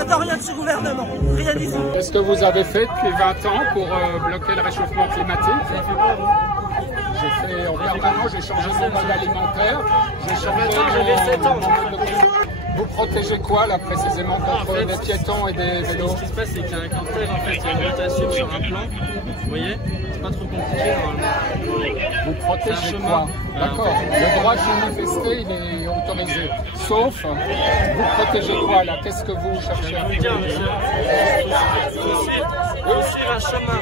j'attends rien de ce gouvernement, rien du tout. Qu'est-ce que vous avez fait depuis 20 ans pour bloquer le réchauffement climatique? J'ai fait en permanence, j'ai changé mon mode alimentaire, j'ai changé j'avais 7 ans. Vous protégez quoi là précisément contre des piétons et des vélos? Ce qui se passe, c'est qu'il y a un cortège, en fait, il y a une rotation sur un plan, vous voyez, c'est pas trop compliqué normalement. Vous protégez quoi? D'accord, le droit de manifester il est autorisé, sauf, vous protégez quoi là? Qu'est-ce que vous cherchez à faire? Suivre un chemin,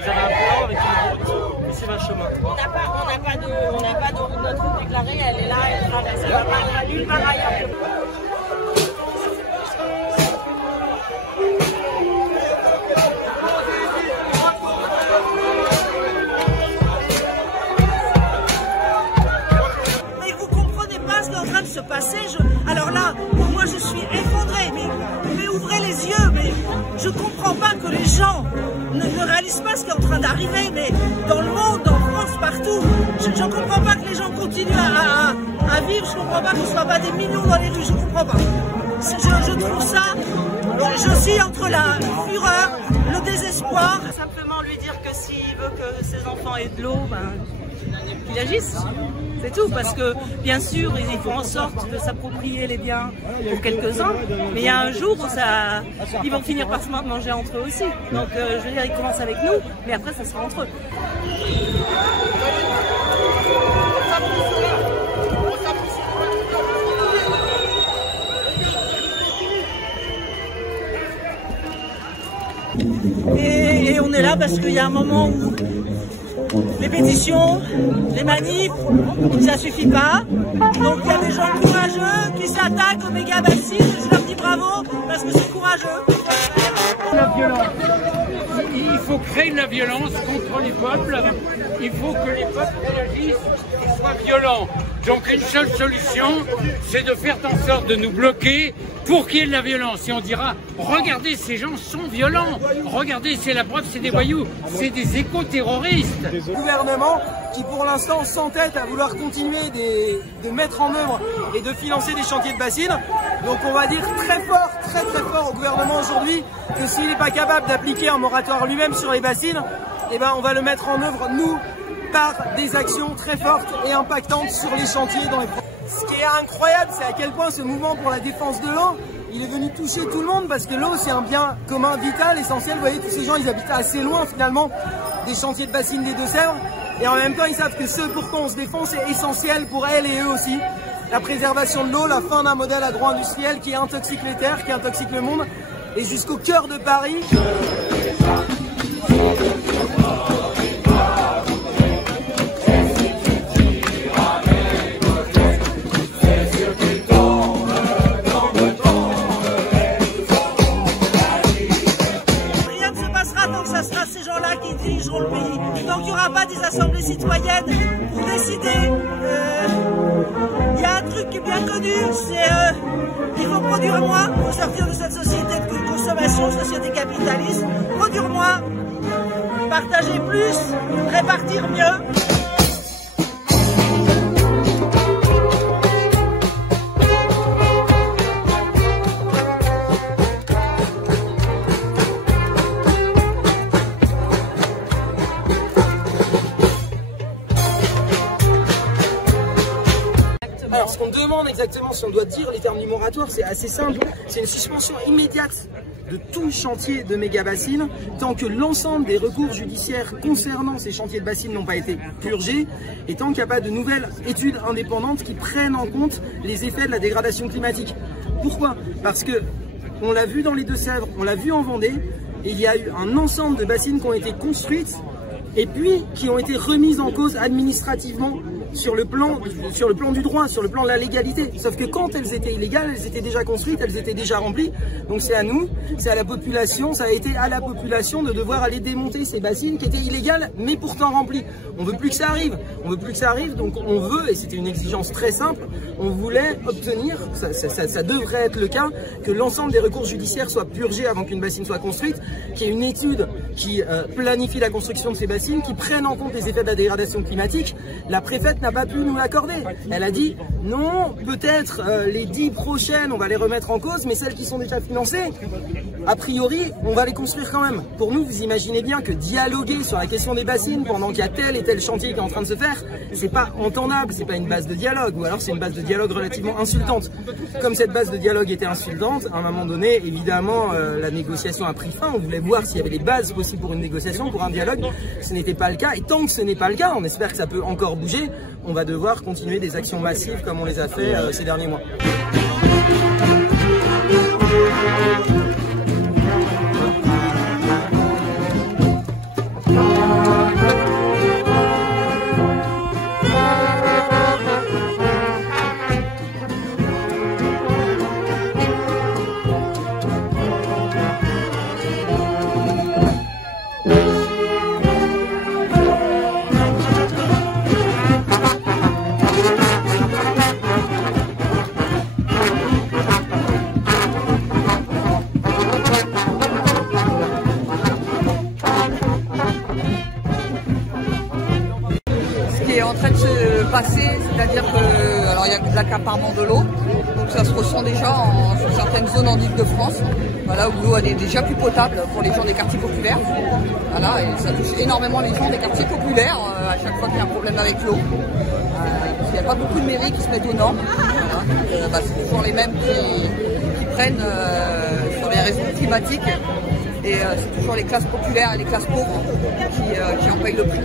vous avez un plan avec une route, suivre un chemin. On n'a pas de route, notre route déclarée, elle est là, elle traverse, elle va pas nulle part ailleurs. Mais vous comprenez pas ce qui est en train de se passer. Alors là, moi je suis effondrée, mais ouvrez les yeux, mais je comprends pas que les gens ne réalisent pas ce qui est en train d'arriver, mais dans le monde, en France, partout, je ne comprends pas que les gens continuent à vivre, je ne comprends pas qu'il ne soit pas des millions dans les rues, je ne comprends pas. Je trouve ça, je suis entre la fureur, le désespoir. Simplement lui dire que s'il veut que ses enfants aient de l'eau, qu'il agisse. C'est tout, parce que bien sûr, ils font en sorte de s'approprier les biens pour quelques-uns, mais il y a un jour où ils vont finir par se manger entre eux aussi. Donc je veux dire, ils commencent avec nous, mais après ça sera entre eux. Et on est là parce qu'il y a un moment où les pétitions, les manifs, ça suffit pas. Donc il y a des gens courageux qui s'attaquent aux méga bassines. Je leur dis bravo parce que c'est courageux. La violence. Il faut créer de la violence contre les peuples. Il faut que les peuples réagissent et soient violents. Donc une seule solution, c'est de faire en sorte de nous bloquer pour qu'il y ait de la violence. Et on dira, regardez, ces gens sont violents. Regardez, c'est la preuve, c'est des voyous, c'est des éco-terroristes. Le gouvernement qui pour l'instant s'entête à vouloir continuer de mettre en œuvre et de financer des chantiers de bassines. Donc on va dire très fort au gouvernement aujourd'hui que s'il n'est pas capable d'appliquer un moratoire lui-même sur les bassines, eh ben on va le mettre en œuvre nous par des actions très fortes et impactantes sur les chantiers dans les provinces. Ce qui est incroyable, c'est à quel point ce mouvement pour la défense de l'eau, il est venu toucher tout le monde parce que l'eau c'est un bien commun vital, essentiel. Vous voyez, tous ces gens ils habitent assez loin finalement des chantiers de bassines des Deux-Sèvres et en même temps ils savent que ce pour quoi on se défend c'est essentiel pour elles et eux aussi. La préservation de l'eau, la fin d'un modèle agro-industriel qui intoxique les terres, qui intoxique le monde et jusqu'au cœur de Paris. Donc il n'y aura pas des assemblées citoyennes pour décider. Il y a un truc qui est bien connu, c'est il faut produire moins pour sortir de cette société de consommation, société capitaliste. Produire moins, partager plus, répartir mieux. Alors ce qu'on demande exactement, si on doit dire les termes du moratoire, c'est assez simple. C'est une suspension immédiate de tout chantier de méga bassines tant que l'ensemble des recours judiciaires concernant ces chantiers de bassines n'ont pas été purgés et tant qu'il n'y a pas de nouvelles études indépendantes qui prennent en compte les effets de la dégradation climatique. Pourquoi? Parce que on l'a vu dans les Deux-Sèvres, on l'a vu en Vendée, il y a eu un ensemble de bassines qui ont été construites et puis qui ont été remises en cause administrativement sur le plan du droit, sur le plan de la légalité. Sauf que quand elles étaient illégales, elles étaient déjà construites, elles étaient déjà remplies. Donc c'est à nous, c'est à la population, ça a été à la population de devoir aller démonter ces bassines qui étaient illégales mais pourtant remplies. On veut plus que ça arrive, on veut plus que ça arrive, donc on veut, et c'était une exigence très simple, on voulait obtenir, ça devrait être le cas, que l'ensemble des recours judiciaires soient purgés avant qu'une bassine soit construite, qu'il y ait une étude qui planifie la construction de ces bassines, qui prenne en compte les effets de la dégradation climatique. La préfète Mayotte n'a pas pu nous l'accorder. Elle a dit non, peut-être les 10 prochaines, on va les remettre en cause, mais celles qui sont déjà financées, a priori, on va les construire quand même. Pour nous, vous imaginez bien que dialoguer sur la question des bassines pendant qu'il y a tel et tel chantier qui est en train de se faire, c'est pas entendable, c'est pas une base de dialogue, ou alors c'est une base de dialogue relativement insultante. Comme cette base de dialogue était insultante, à un moment donné, évidemment, la négociation a pris fin. On voulait voir s'il y avait les bases possibles pour une négociation, pour un dialogue. Ce n'était pas le cas, et tant que ce n'est pas le cas, on espère que ça peut encore bouger, on va devoir continuer des actions massives comme on les a fait ces derniers mois. Est en train de se passer, c'est-à-dire que alors il y a de l'accaparement de l'eau, donc ça se ressent déjà sur certaines zones en Île-de-France, voilà, où l'eau est déjà plus potable pour les gens des quartiers populaires. Voilà, et ça touche énormément les gens des quartiers populaires à chaque fois qu'il y a un problème avec l'eau. Parce qu'il n'y a pas beaucoup de mairies qui se mettent aux normes. Voilà, c'est toujours les mêmes qui prennent sur les raisons climatiques, et c'est toujours les classes populaires et les classes pauvres qui en payent le prix.